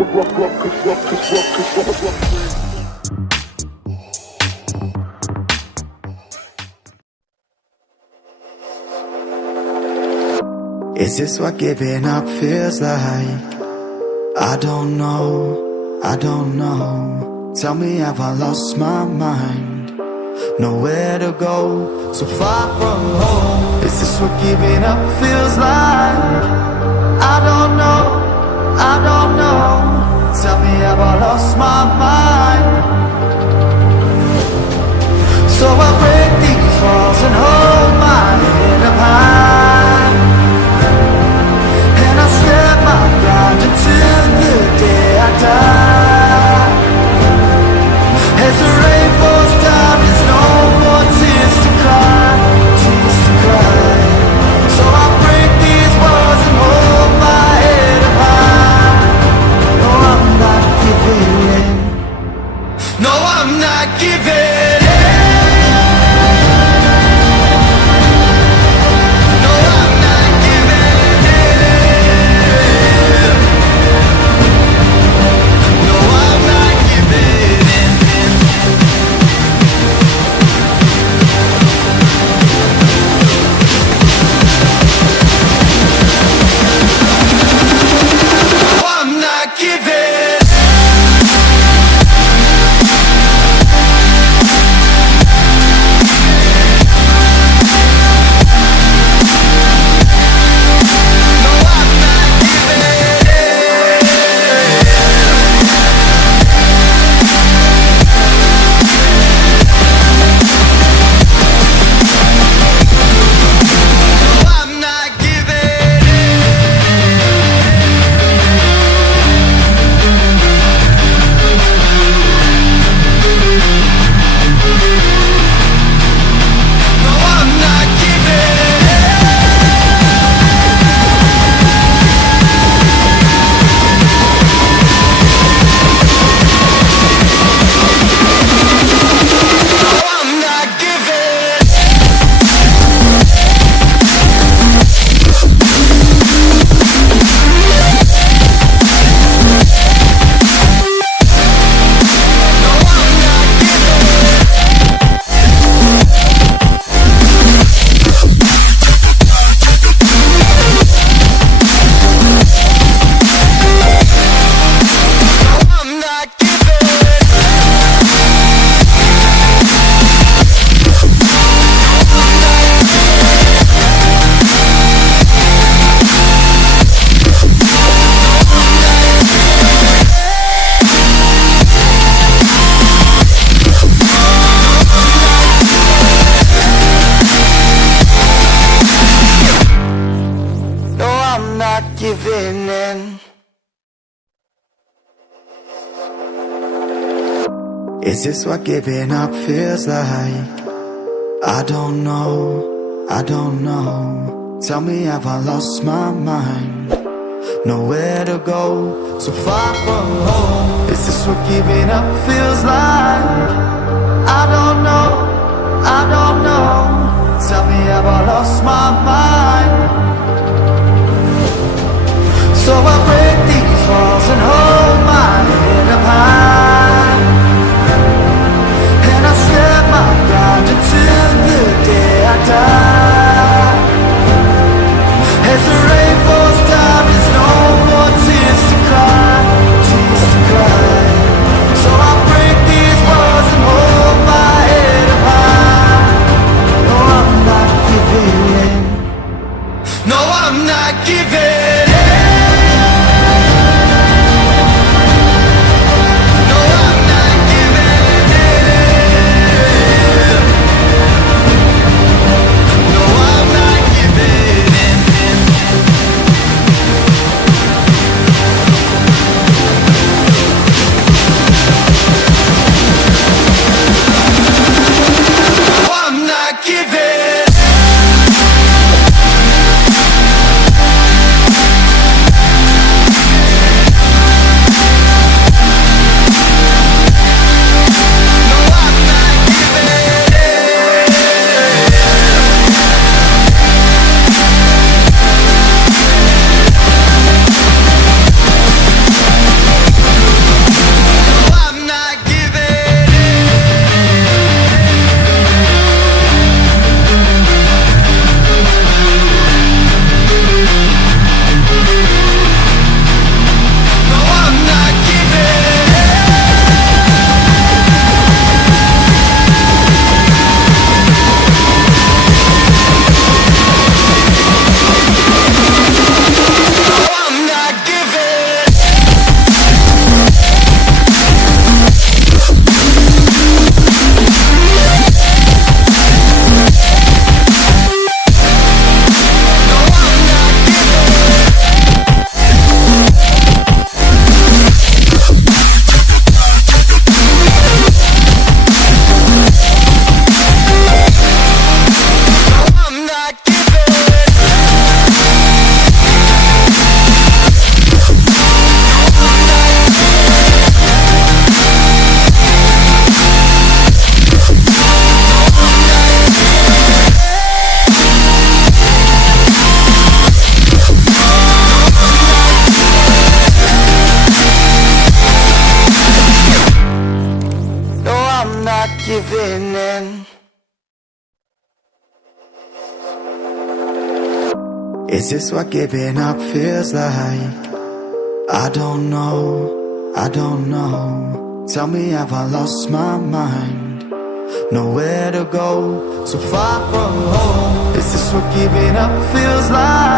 Is this what giving up feels like? I don't know, I don't know. Tell me, have I lost my mind? Nowhere to go, so far from home. Is this what giving up feels like? I don't know, I don't know. Tell me, have I lost my mind? So I break these walls and hold my head up high, and I step my ground until the day I die. As the rain falls down, there's no more tears to cry, tears to cry. So I break these walls and hold my head up high. No, I'm not giving in. No, I'm not giving in. Giving in. Is this what giving up feels like? I don't know, I don't know. Tell me, have I lost my mind? Nowhere to go, so far from home. Is this what giving up feels like? I don't know, I don't know. Tell me, have I lost my mind? So I break these walls and hold my head up high, and I step my ground until the day I die. As the rain falls down, there's no more tears to cry, tears to cry. So I break these walls and hold my head up high. No, I'm not giving in. No, I'm not giving in. Is this what giving up feels like? I don't know, I don't know. Tell me, have I lost my mind? Nowhere to go, so far from home. Is this what giving up feels like?